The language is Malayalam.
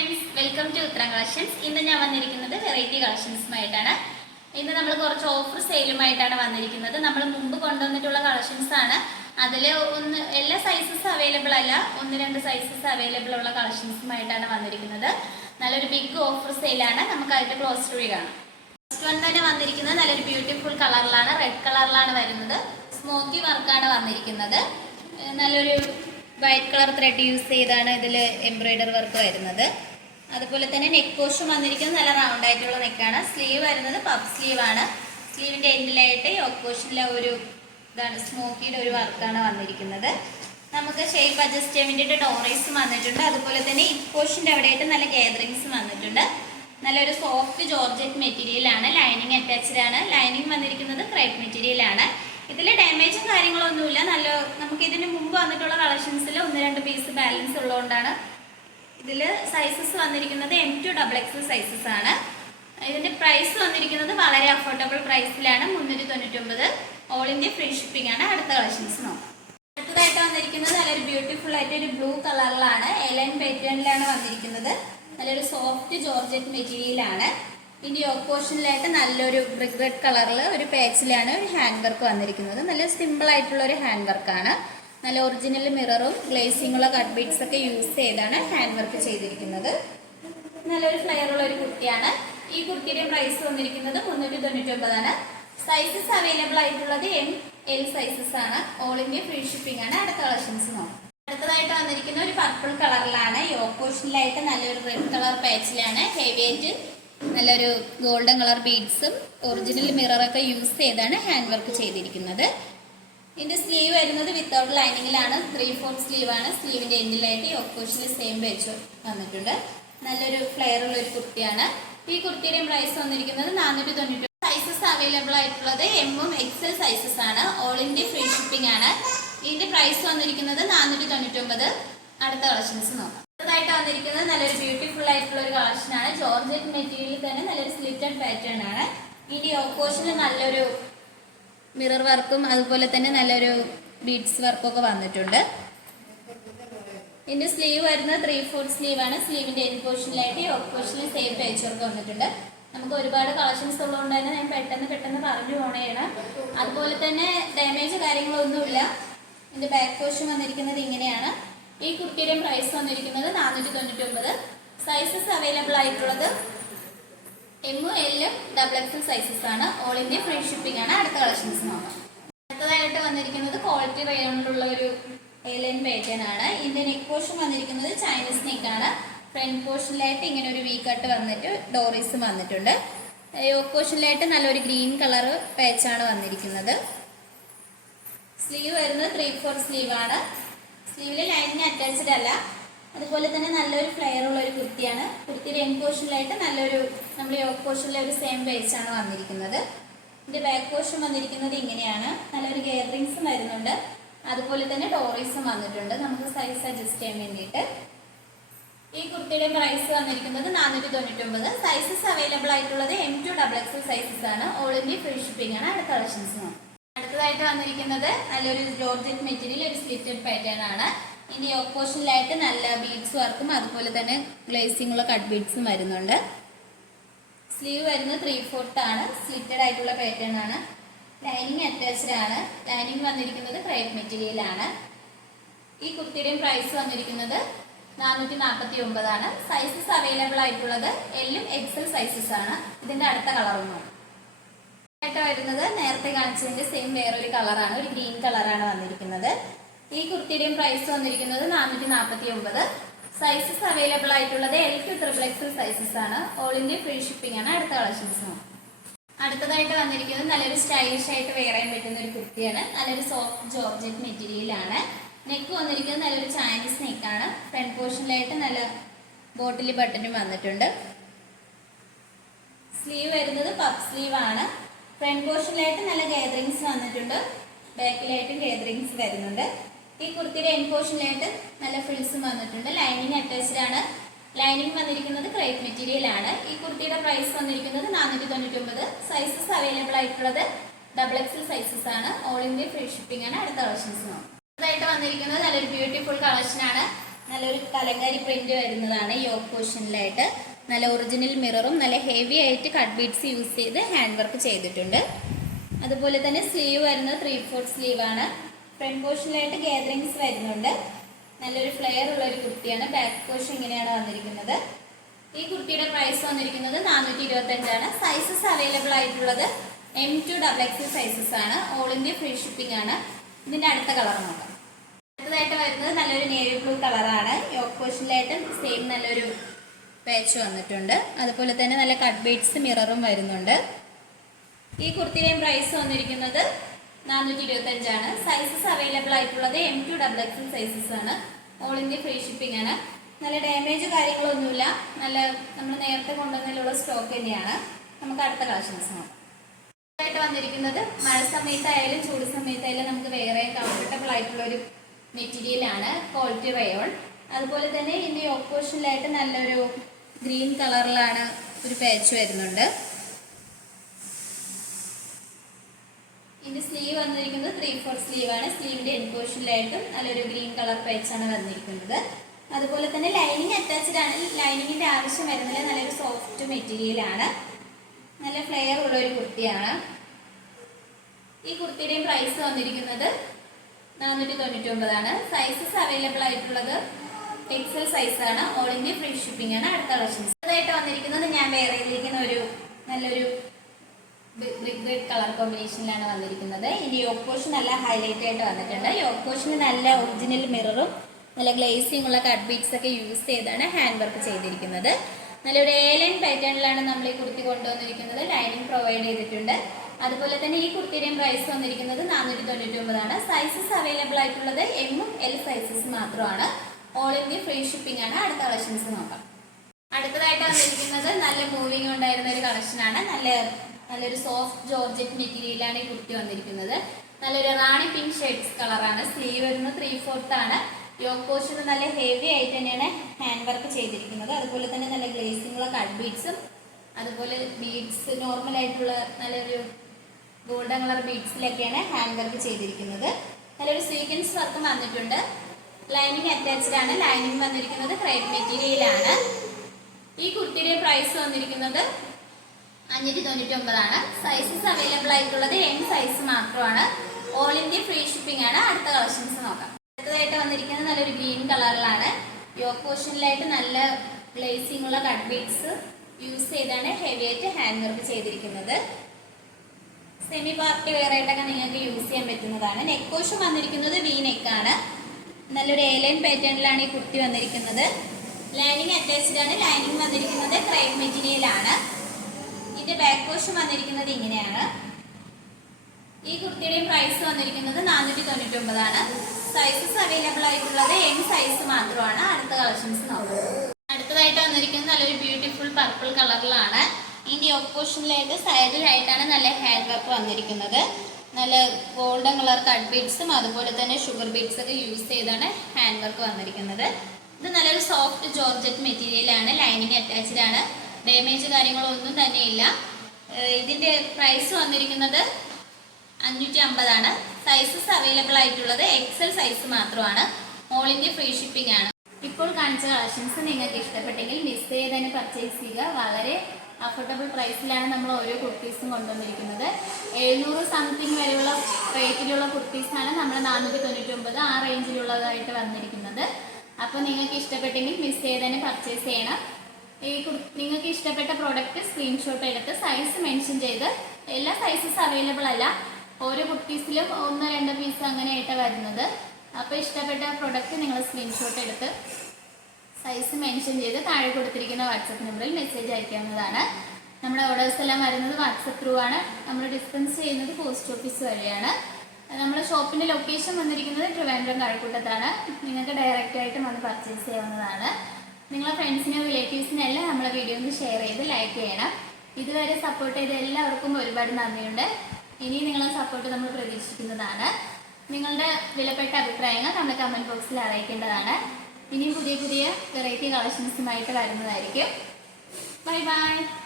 ഫ്രണ്ട്സ്, വെൽക്കം ടു ഉത്തരം കളക്ഷൻസ്. ഇന്ന് ഞാൻ വന്നിരിക്കുന്നത് വെറൈറ്റി കളക്ഷൻസുമായിട്ടാണ്. ഇന്ന് നമ്മൾ കുറച്ച് ഓഫർ സെയിലുമായിട്ടാണ് വന്നിരിക്കുന്നത്. നമ്മൾ മുമ്പ് കൊണ്ടുവന്നിട്ടുള്ള കളക്ഷൻസ് ആണ്. അതിൽ എല്ലാ സൈസസ് അവൈലബിൾ അല്ല, 1-2 സൈസസ് അവൈലബിൾ ഉള്ള കളക്ഷൻസുമായിട്ടാണ് വന്നിരിക്കുന്നത്. നല്ലൊരു ബിഗ് ഓഫർ സെയിലാണ്. നമുക്ക് അതിന്റെ ക്ലോസ് റിവ്യൂ കാണാം. ഫസ്റ്റ് വൺ തന്നെ വന്നിരിക്കുന്നത് നല്ലൊരു ബ്യൂട്ടിഫുൾ കളറിലാണ്, റെഡ് കളറിലാണ് വരുന്നത്. സ്മോക്കി വർക്കാണ് വന്നിരിക്കുന്നത്. നല്ലൊരു വൈറ്റ് കളർ ത്രെഡ് യൂസ് ചെയ്താണ് ഇതിൽ എംബ്രോയിഡറി വർക്ക് വരുന്നത്. അതുപോലെ തന്നെ നെക്ക് പോർഷൻ വന്നിരിക്കുന്നത് നല്ല റൗണ്ട് ആയിട്ടുള്ള നെക്കാണ്. സ്ലീവ് വരുന്നത് പഫ് സ്ലീവ് ആണ്. സ്ലീവിന്റെ എൻഡിലായിട്ട് യോക്ക് പോർഷനിലെ ഒരു ഇതാണ് സ്മോക്കിയുടെ ഒരു വർക്കാണ് വന്നിരിക്കുന്നത്. നമുക്ക് ഷേപ്പ് അഡ്ജസ്റ്റ് ചെയ്യാൻ വേണ്ടിയിട്ട് ഡോറീസും വന്നിട്ടുണ്ട്. അതുപോലെ തന്നെ ഈ പോർഷൻ്റെ അവിടെയായിട്ട് നല്ല ഗാദറിങ്സും വന്നിട്ടുണ്ട്. നല്ലൊരു സോഫ്റ്റ് ജോർജറ്റ് മെറ്റീരിയൽ ആണ്. ലൈനിങ് അറ്റാച്ച്ഡ് ആണ്. ലൈനിങ് വന്നിരിക്കുന്നത് ക്രേപ്പ് മെറ്റീരിയൽ ആണ്. ഇതിൽ ഡാമേജും കാര്യങ്ങളൊന്നുമില്ല. നമുക്ക് ഇതിന് മുമ്പ് വന്നിട്ടുള്ള കളക്ഷൻസിൽ 1-2 പീസ് ബാലൻസ് ഉള്ളതുകൊണ്ടാണ്. ഇതിൽ സൈസസ് വന്നിരിക്കുന്നത് M2 XXL സൈസസ് ആണ്. ഇതിന്റെ പ്രൈസ് വന്നിരിക്കുന്നത് വളരെ അഫോർഡബിൾ പ്രൈസിലാണ്, 399. ഓൾ ഇന്ത്യ ഫ്രീ ഷിപ്പിംഗ് ആണ്. അടുത്ത കളക്ഷൻസ് നോക്കാം. അടുത്തതായിട്ട് വന്നിരിക്കുന്നത് നല്ലൊരു ബ്യൂട്ടിഫുൾ ആയിട്ട് ഒരു ബ്ലൂ കളറിലാണ്, എലൈൻ പാറ്റേണിലാണ് വന്നിരിക്കുന്നത്. നല്ലൊരു സോഫ്റ്റ് ജോർജറ്റ് മെറ്റീരിയൽ ആണ്. ഇതിന്റെ യോക്ക് പോർഷനിലായിട്ട് നല്ലൊരു ബ്രിക്ക് റെഡ് കളറിൽ ഒരു പാച്ചിലാണ് ഒരു ഹാൻഡ് വർക്ക് വന്നിരിക്കുന്നത്. നല്ല സിമ്പിൾ ആയിട്ടുള്ള ഒരു ഹാൻഡ് വർക്കാണ്. നല്ല ഒറിജിനൽ മിററും ഗ്ലേസിംഗുള്ള കട്ട് ബീഡ്സ് ഒക്കെ യൂസ് ചെയ്താണ് ഹാൻഡ് വർക്ക് ചെയ്തിരിക്കുന്നത്. നല്ലൊരു ഫ്ലെയർ ഉള്ള ഒരു കുർത്തിയാണ്. ഈ കുർത്തിയുടെ പ്രൈസ് വന്നിരിക്കുന്നത് 399 ആണ്. സൈസസ് അവൈലബിൾ ആയിട്ടുള്ളത് M-L സൈസസ് ആണ്. ഓൾ ഇന്ത്യ ഫ്രീ ഷിപ്പിംഗ് ആണ്. അടുത്ത കളക്ഷൻസ് നോക്കാം. അടുത്തതായിട്ട് വന്നിരിക്കുന്ന ഒരു പർപ്പിൾ കളറിലാണ്. യോക്ക് പോർഷനിലായിട്ട് നല്ലൊരു റെഡ് കളർ പാച്ചിലാണ്. ഹെവി ആയിട്ട് നല്ലൊരു ഗോൾഡൻ കളർ ബീഡ്സും ഒറിജിനൽ മിററൊക്കെ യൂസ് ചെയ്താണ് ഹാൻഡ് വർക്ക് ചെയ്തിരിക്കുന്നത്. ഇതിന്റെ സ്ലീവ് വരുന്നത് വിത്തൗട്ട് ലൈനിങ്ങിലാണ്. 3/4 സ്ലീവ് ആണ്. സ്ലീവിന്റെ എൻഡിലായിട്ട് യോക്ക് പോർഷനിൽ സെയിം വെച്ച് വന്നിട്ടുണ്ട്. നല്ലൊരു ഫ്ലെയർ ഉള്ള ഒരു കുർത്തിയാണ്. ഈ കുർത്തിയുടെ പ്രൈസ് വന്നിരിക്കുന്നത് 499. സൈസസ് അവൈലബിൾ ആയിട്ടുള്ളത് M-ഉം XL സൈസസ് ആണ്. ഓൾ ഇന്ത്യ ഫ്രീ ഷിപ്പിംഗ് ആണ്. ഇതിന്റെ പ്രൈസ് വന്നിരിക്കുന്നത് 499. അടുത്ത കളക്ഷൻസ് നോക്കാം. അടുത്തതായിട്ട് വന്നിരിക്കുന്നത് നല്ലൊരു ബ്യൂട്ടിഫുൾ ആയിട്ടുള്ള ഒരു കളക്ഷൻ ആണ്. ജോർജറ്റ് മെറ്റീരിയലിൽ തന്നെ നല്ലൊരു സ്ലിറ്റഡ് പാറ്റേൺ ആണ്. ഇതിന്റെ യോക്ക് പോർഷനിൽ നല്ലൊരു മിറർ വർക്കും അതുപോലെ തന്നെ നല്ലൊരു ബീഡ്സ് വർക്കും ഒക്കെ വന്നിട്ടുണ്ട്. ഇതിന്റെ സ്ലീവ് വരുന്നത് 3/4 സ്ലീവ് ആണ്. സ്ലീവിന്റെ എൻഡ് പോർഷനിലായിട്ട് യോക്ക് പോർഷനിൽ സെയിം പേച്ച് വർക്ക് വന്നിട്ടുണ്ട്. നമുക്ക് ഒരുപാട് കളക്ഷൻസ് ഉള്ളതുകൊണ്ട് തന്നെ ഞാൻ പെട്ടെന്ന് പറഞ്ഞു പോണേണ്. അതുപോലെ തന്നെ ഡാമേജ് കാര്യങ്ങളൊന്നുമില്ല. ഇതിന്റെ ബാക്ക് പോർഷൻ വന്നിരിക്കുന്നത് ഇങ്ങനെയാണ്. ഈ കുർത്തിയുടെ പ്രൈസ് വന്നിരിക്കുന്നത് 499. സൈസസ് അവൈലബിൾ ആയിട്ടുള്ളത് M-L XXL സൈസസ് ആണ്. ഓൾ ഇന്ത്യ ഫ്രീ ഷിപ്പിംഗ് ആണ്. അടുത്ത കളക്ഷൻസ് നോക്കാം. അടുത്തതായിട്ട് വന്നിരിക്കുന്നത് ക്വാളിറ്റി റയോണിലുള്ള ഒരു എലൈൻ പാറ്റേൺ ആണ്. ഇതിന്റെ നെക്ക് പോർഷൻ വന്നിരിക്കുന്നത് ചൈനീസ് നെക്ക് ആണ്. ഫ്രണ്ട് പോർഷനിലായിട്ട് ഇങ്ങനെ ഒരു വി കട്ട് വന്നിട്ട് ഡോറീസും വന്നിട്ടുണ്ട്. യോക്ക് പോർഷനിലായിട്ട് നല്ലൊരു ഗ്രീൻ കളർ പാച്ചാണ് വന്നിരിക്കുന്നത്. സ്ലീവ് വരുന്നത് 3/4 സ്ലീവ് ആണ്. സ്ലീവിൽ ലൈനിങ് അറ്റാച്ച്ഡ് അല്ല. അതുപോലെ തന്നെ നല്ലൊരു ഫ്ലെയർ ഉള്ള ഒരു കുർത്തിയാണ്. കുർത്തിയുടെ എൻഡ് പോർഷനിലായിട്ട് നല്ലൊരു നമ്മൾ യോക്ക് പോർഷനിലെ ഒരു സെയിം പേച്ചാണ് വന്നിരിക്കുന്നത്. ഇതിന്റെ ബാക്ക് പോർഷൻ വന്നിരിക്കുന്നത് ഇങ്ങനെയാണ്. നല്ലൊരു ഗാദറിങ്സും വരുന്നുണ്ട്. അതുപോലെ തന്നെ ഡോറീസും വന്നിട്ടുണ്ട്. നമുക്ക് സൈസ് അഡ്ജസ്റ്റ് ചെയ്യാൻ വേണ്ടിയിട്ട്. ഈ കുർത്തിയുടെ പ്രൈസ് വന്നിരിക്കുന്നത് 499. സൈസസ് അവൈലബിൾ ആയിട്ടുള്ളത് M2 XXL സൈസസ് ആണ്. ഓൾ ഇന്ത്യ ഫ്രീ ഷിപ്പിംഗ് ആണ്. അടുത്ത കളക്ഷൻസ് നോക്കാം. അടുത്തതായിട്ട് വന്നിരിക്കുന്നത് നല്ലൊരു ജോർജറ്റ് മെറ്റീരിയൽ ഒരു സ്ലിറ്റഡ് പാറ്റേൺ ആണ്. ഇതിന്റെ യോക്ക് പോർഷനിലായിട്ട് നല്ല ബീഡ്സ് വർക്കും അതുപോലെ തന്നെ ഗ്ലേസിംഗ് ഉള്ള കട്ട് ബീഡ്സും വരുന്നുണ്ട്. സ്ലീവ് വരുന്നത് 3/4 ആണ്. സ്ലിറ്റഡ് ആയിട്ടുള്ള പാറ്റേൺ ആണ്. ലൈനിങ് അറ്റാച്ച്ഡ് ആണ്. ലൈനിങ് വന്നിരിക്കുന്നത് ക്രേപ്പ് മെറ്റീരിയൽ ആണ്. ഈ കുർത്തിയുടെയും പ്രൈസ് വന്നിരിക്കുന്നത് 449 ആണ്. സൈസസ് അവൈലബിൾ ആയിട്ടുള്ളത് L-ഉം XL സൈസസ് ആണ്. ഇതിന്റെ അടുത്ത കളറൊന്നും ആയിട്ട് വരുന്നത് നേരത്തെ കാണിച്ചതിന്റെ സെയിം വേറൊരു കളറാണ്. ഒരു ഗ്രീൻ കളറാണ് വന്നിരിക്കുന്നത്. ഈ കുർത്തിയുടെയും പ്രൈസ് വന്നിരിക്കുന്നത് 449. സൈസസ് അവൈലബിൾ ആയിട്ടുള്ളത് L-2 XXL സൈസസ് ആണ്. ഓൾ ഇന്ത്യ ഫ്രീ ഷിപ്പിംഗ് ആണ്. അടുത്ത കളക്ഷൻസ് നോക്കാം. അടുത്തതായിട്ട് വന്നിരിക്കുന്നത് നല്ലൊരു സ്റ്റൈലിഷ് ആയിട്ട് വെയർ ചെയ്യാൻ പറ്റുന്ന ഒരു കുർത്തിയാണ്. നല്ലൊരു സോഫ്റ്റ് ജോർജറ്റ് മെറ്റീരിയൽ ആണ്. നെക്ക് വന്നിരിക്കുന്നത് നല്ലൊരു ചൈനീസ് നെക്കാണ്. ഫ്രണ്ട് പോർഷനിലായിട്ട് നല്ല ബോട്ടിൽ ബട്ടനും വന്നിട്ടുണ്ട്. സ്ലീവ് വരുന്നത് പഫ് സ്ലീവ് ആണ്. ഫ്രണ്ട് പോർഷനിലായിട്ട് നല്ല ഗാദറിങ്സ് വന്നിട്ടുണ്ട്. ബാക്കിലായിട്ടും ഗാദറിങ്സ് വരുന്നുണ്ട്. ഈ കുർത്തിയുടെ എൻഡ് പോർഷനിലായിട്ട് നല്ല ഫ്രിൽസും വന്നിട്ടുണ്ട്. ലൈനിങ് അറ്റാച്ച്ഡ് ആണ്. ലൈനിങ് വന്നിരിക്കുന്നത് ക്രേപ്പ് മെറ്റീരിയൽ ആണ്. ഈ കുർത്തിയുടെ പ്രൈസ് വന്നിരിക്കുന്നത് 499. സൈസസ് അവൈലബിൾ ആയിട്ടുള്ളത് XXL സൈസസ് ആണ്. ഓൾ ഇന്ത്യ ഫ്രീ ഷിപ്പിംഗ് ആണ്. അടുത്ത കളക്ഷൻസ് നോക്കാം. അടുത്തതായിട്ട് വന്നിരിക്കുന്നത് നല്ലൊരു ബ്യൂട്ടിഫുൾ കളക്ഷൻ ആണ്. നല്ലൊരു കലങ്കാരി പ്രിന്റ് വരുന്നതാണ്. യോക്ക് പോർഷനിലായിട്ട് നല്ല ഒറിജിനൽ മിററും നല്ല ഹെവി ആയിട്ട് കട്ട് ബീഡ്സ് യൂസ് ചെയ്ത് ഹാൻഡ് വർക്ക് ചെയ്തിട്ടുണ്ട്. അതുപോലെ തന്നെ സ്ലീവ് വരുന്നത് 3/4 സ്ലീവ് ആണ്. ഫ്രണ്ട് പോർഷനിലായിട്ട് ഗാദറിങ്സ് വരുന്നുണ്ട്. നല്ലൊരു ഫ്ലെയർ ഉള്ള ഒരു കുർത്തിയാണ്. ബാക്ക് പോർഷൻ ഇങ്ങനെയാണ് വന്നിരിക്കുന്നത്. ഈ കുർത്തിയുടെ പ്രൈസ് വന്നിരിക്കുന്നത് 425 ആണ്. സൈസസ് അവൈലബിൾ ആയിട്ടുള്ളത് M2 XXL സൈസസ് ആണ്. ഓൾ ഇന്ത്യ ഫ്രീ ഷിപ്പിംഗ് ആണ്. ഇതിന്റെ അടുത്ത കളർ നോക്കാം. അടുത്തതായിട്ട് വരുന്നത് നല്ലൊരു നേവി ബ്ലൂ കളറാണ്. യോക്ക് പോർഷനിലായിട്ട് സെയിം നല്ലൊരു പാച്ച് വന്നിട്ടുണ്ട്. അതുപോലെ തന്നെ നല്ല കട്ട് ബീഡ്സ് മിററും വരുന്നുണ്ട്. ഈ കുർത്തിയുടെയും പ്രൈസ് വന്നിരിക്കുന്നത് 425 ആണ്. സൈസസ് അവൈലബിൾ ആയിട്ടുള്ളത് M2 XXL സൈസസ് ആണ്. ഓൾ ഇന്ത്യ ഫ്രീ ഷിപ്പിംഗ് ആണ്. നല്ല ഡാമേജ് കാര്യങ്ങളൊന്നുമില്ല. നല്ല നമ്മൾ നേരത്തെ കൊണ്ടുവന്നതിലുള്ള സ്റ്റോക്ക് തന്നെയാണ്. നമുക്ക് അടുത്ത കളക്ഷൻസ് നോക്കാം. ആയിട്ട് വന്നിരിക്കുന്നത് മഴ സമയത്തായാലും ചൂട് സമയത്തായാലും നമുക്ക് വേറെ കംഫർട്ടബിൾ ആയിട്ടുള്ള ഒരു മെറ്റീരിയൽ ആണ്. Quality rayon. അതുപോലെ തന്നെ ഇതിന്റെ യോക്ക് പോർഷനിലായിട്ട് നല്ലൊരു ഗ്രീൻ കളറിലാണ് ഒരു പാച്ച് വരുന്നുണ്ട്. ഇതിന്റെ സ്ലീവ് വന്നിരിക്കുന്നത് 3/4 സ്ലീവ് ആണ്. സ്ലീവിന്റെ എൻഡ് പോർഷനിലായിട്ടും നല്ലൊരു ഗ്രീൻ കളർ പാച്ചാണ് വന്നിരിക്കുന്നത്. അതുപോലെ തന്നെ ലൈനിങ് അറ്റാച്ച്ഡ് ആണ്. ലൈനിങ്ങിന്റെ ആവശ്യം വരുന്നില്ല. നല്ലൊരു സോഫ്റ്റ് മെറ്റീരിയൽ ആണ്. നല്ല ഫ്ലെയർ ഉള്ള ഒരു കുർത്തിയാണ്. ഈ കുർത്തിയുടെയും പ്രൈസ് വന്നിരിക്കുന്നത് 499 ആണ്. സൈസസ് അവൈലബിൾ ആയിട്ടുള്ളത് XL സൈസ് ആണ്. ഓൾ ഇന്ത്യ ഫ്രീ ഷിപ്പിംഗ് ആണ്. അടുത്ത കളക്ഷൻസ് അതായിട്ട് വന്നിരിക്കുന്നത് ഞാൻ വേറെ ഒരു നല്ലൊരു ബ്രിക്ക് റെഡ് കളർ കോമ്പിനേഷനിലാണ് വന്നിരിക്കുന്നത്. ഇനി യോക്ക് പോർഷൻ നല്ല ഹൈലൈറ്റ് ആയിട്ട് വന്നിട്ടുണ്ട്. യോക്ക് പോർഷന് നല്ല ഒറിജിനൽ മിററും നല്ല ഗ്ലേസിംഗ് ഉള്ള കട്ട് ബീഡ്സ് ഒക്കെ യൂസ് ചെയ്താണ് ഹാൻഡ് വർക്ക് ചെയ്തിരിക്കുന്നത്. നല്ലൊരു A-line പാറ്റേണിലാണ് നമ്മൾ ഈ കുർത്തി കൊണ്ടുവന്നിരിക്കുന്നത്. ലൈനിങ് പ്രൊവൈഡ് ചെയ്തിട്ടുണ്ട്. അതുപോലെ തന്നെ ഈ കുർത്തിയുടെയും പ്രൈസ് വന്നിരിക്കുന്നത് 499 ആണ്. സൈസസ് അവൈലബിൾ ആയിട്ടുള്ളത് M ഉം L സൈസസ് മാത്രമാണ്. ഓൾ ഇന്ത്യ ഫ്രീ ഷിപ്പിംഗ് ആണ്. അടുത്ത കളക്ഷൻസ് നോക്കാം. അടുത്തതായിട്ട് വന്നിരിക്കുന്നത് നല്ല മൂവിങ് ഉണ്ടായിരുന്ന ഒരു കളക്ഷനാണ്. നല്ലൊരു സോഫ്റ്റ് ജോർജറ്റ് മെറ്റീരിയലാണ് ഈ കുർത്തി വന്നിരിക്കുന്നത്. നല്ലൊരു റാണി പിങ്ക് ഷെയ്ഡ്സ് കളറാണ്. സ്ലീവ് വരുന്നത് 3/4 ആണ്. യോക്ക് പോർഷൻ നല്ല ഹെവി ആയിട്ട് തന്നെയാണ് ഹാൻഡ് വർക്ക് ചെയ്തിരിക്കുന്നത്. അതുപോലെ തന്നെ നല്ല ഗ്ലേസിംഗ് ഉള്ള കട്ട് ബീഡ്സും അതുപോലെ ബീഡ്സ് നോർമൽ ആയിട്ടുള്ള നല്ലൊരു ഗോൾഡൻ കളർ ബീഡ്സിലൊക്കെയാണ് ഹാൻഡ് വർക്ക് ചെയ്തിരിക്കുന്നത്. നല്ലൊരു സീക്വൻസ് വർക്കും വന്നിട്ടുണ്ട്. ലൈനിങ് അറ്റാച്ച്ഡ് ആണ്. ലൈനിങ് വന്നിരിക്കുന്നത് ക്രേപ്പ് മെറ്റീരിയലാണ്. ഈ കുർത്തിയുടെ പ്രൈസ് വന്നിരിക്കുന്നത് 599 ആണ്. സൈസസ് അവൈലബിൾ ആയിട്ടുള്ളത് M സൈസ് മാത്രമാണ്. ഓൾ ഇന്ത്യ ഫ്രീ ഷിപ്പിംഗ് ആണ്. അടുത്ത കളക്ഷൻസ് നോക്കാം. അടുത്തതായിട്ട് വന്നിരിക്കുന്നത് നല്ലൊരു ഗ്രീൻ കളറിലാണ്. യോക്ക് പോർഷനിലായിട്ട് നല്ല ഗ്ലേസിംഗ് ഉള്ള കട്ട് ബീഡ്സ് യൂസ് ചെയ്താണ് ഹെവി ആയിട്ട് ഹാൻഡ് വർക്ക് ചെയ്തിരിക്കുന്നത്. സെമി പാർട്ടി വെയർ ആയിട്ടൊക്കെ നിങ്ങൾക്ക് യൂസ് ചെയ്യാൻ പറ്റുന്നതാണ്. നെക്ക് പോർഷൻ വന്നിരിക്കുന്നത് V നെക്കാണ്. നല്ലൊരു A-line പാറ്റേണിലാണ് ഈ കുർത്തി വന്നിരിക്കുന്നത്. ലൈനിങ് അറ്റാച്ച്ഡ് ആണ്. ലൈനിങ് വന്നിരിക്കുന്നത് ക്രേപ്പ് മെറ്റീരിയൽ ആണ്. ഇതിന്റെ ബാക്ക് പോർഷൻ വന്നിരിക്കുന്നത് ഇങ്ങനെയാണ്. ഈ കുർത്തിയുടെയും പ്രൈസ് വന്നിരിക്കുന്നത് 499 ആണ്. സൈസസ് അവൈലബിൾ ആയിട്ടുള്ളത് M സൈസ് മാത്രമാണ്. അടുത്ത കളക്ഷൻസ് നോക്കാം. അടുത്തതായിട്ട് വന്നിരിക്കുന്നത് നല്ലൊരു ബ്യൂട്ടിഫുൾ പർപ്പിൾ കളറിലാണ്. ഇതിന്റെ യോക്ക് പോർഷനിലായിട്ട് സൈഡിലായിട്ടാണ് നല്ല ഹാൻഡ് വർക്ക് വന്നിരിക്കുന്നത്. നല്ല ഗോൾഡൻ കളർ കട്ട് ബീഡ്സും അതുപോലെ തന്നെ ഷുഗർ ബീഡ്സ് ഒക്കെ യൂസ് ചെയ്താണ് ഹാൻഡ് വർക്ക് വന്നിരിക്കുന്നത്. ഇത് നല്ലൊരു സോഫ്റ്റ് ജോർജറ്റ് മെറ്റീരിയലാണ്. ലൈനിങ് അറ്റാച്ച്ഡ് ആണ്. ഡാമേജ് കാര്യങ്ങളൊന്നും തന്നെ ഇല്ല. ഇതിന്റെ പ്രൈസ് വന്നിരിക്കുന്നത് 550 ആണ്. സൈസസ് അവൈലബിൾ ആയിട്ടുള്ളത് XL സൈസ് മാത്രമാണ്. ഓൾ ഇന്ത്യ ഫ്രീ ഷിപ്പിംഗ് ആണ്. ഇപ്പോൾ കാണിച്ച കളക്ഷൻസ് നിങ്ങൾക്ക് ഇഷ്ടപ്പെട്ടെങ്കിൽ മിസ് ചെയ്ത് തന്നെ പർച്ചേസ് ചെയ്യുക. വളരെ അഫോർഡബിൾ പ്രൈസിലാണ് നമ്മൾ ഓരോ കുർത്തീസും കൊണ്ടുവന്നിരിക്കുന്നത്. 700 സംതിങ് വരെയുള്ള റേറ്റിലുള്ള കുർത്തീസാണ് നമ്മൾ 499 ആ റേഞ്ചിലുള്ളതായിട്ട് വന്നിരിക്കുന്നത്. അപ്പോൾ നിങ്ങൾക്ക് ഇഷ്ടപ്പെട്ടെങ്കിൽ മിസ് ചെയ്ത് തന്നെ പർച്ചേസ് ചെയ്യണം. നിങ്ങൾക്ക് ഇഷ്ടപ്പെട്ട പ്രോഡക്റ്റ് സ്ക്രീൻഷോട്ട് എടുത്ത് സൈസ് മെൻഷൻ ചെയ്ത്, എല്ലാ സൈസസ് അവൈലബിൾ അല്ല, ഓരോ കുർത്തീസിലും 1-2 പീസ് അങ്ങനെയായിട്ടാണ് വരുന്നത്. അപ്പോൾ ഇഷ്ടപ്പെട്ട പ്രോഡക്റ്റ് നിങ്ങൾ സ്ക്രീൻഷോട്ട് എടുത്ത് സൈസ് മെൻഷൻ ചെയ്ത് താഴെ കൊടുത്തിരിക്കുന്ന വാട്സപ്പ് നമ്പറിൽ മെസ്സേജ് അയക്കാവുന്നതാണ്. നമ്മുടെ ഓർഡേഴ്സ് എല്ലാം വരുന്നത് വാട്സപ്പ് ത്രൂ ആണ്. നമ്മൾ ഡിസ്പെൻസ് ചെയ്യുന്നത് പോസ്റ്റ് ഓഫീസ് വഴിയാണ്. നമ്മുടെ ഷോപ്പിൻ്റെ ലൊക്കേഷൻ വന്നിരിക്കുന്നത് ട്രിവാൻഡ്രം കഴക്കൂട്ടത്താണ്. നിങ്ങൾക്ക് ഡയറക്റ്റായിട്ട് വന്ന് പർച്ചേസ് ചെയ്യാവുന്നതാണ്. നിങ്ങളെ ഫ്രണ്ട്സിനും റിലേറ്റീവ്സിനും എല്ലാം നമ്മളെ വീഡിയോ ഒന്ന് ഷെയർ ചെയ്ത് ലൈക്ക് ചെയ്യണം. ഇതുവരെ സപ്പോർട്ട് ചെയ്ത എല്ലാവർക്കും ഒരുപാട് നന്ദിയുണ്ട്. ഇനി നിങ്ങളെ സപ്പോർട്ട് നമ്മൾ പ്രതീക്ഷിക്കുന്നതാണ്. നിങ്ങളുടെ വിലപ്പെട്ട അഭിപ്രായങ്ങൾ നമ്മുടെ കമൻറ്റ് ബോക്സിൽ അറിയിക്കേണ്ടതാണ്. ഇനിയും പുതിയ പുതിയ വെറൈറ്റി കളക്ഷൻസുമായിട്ട് വരുന്നതായിരിക്കും. Bye bye.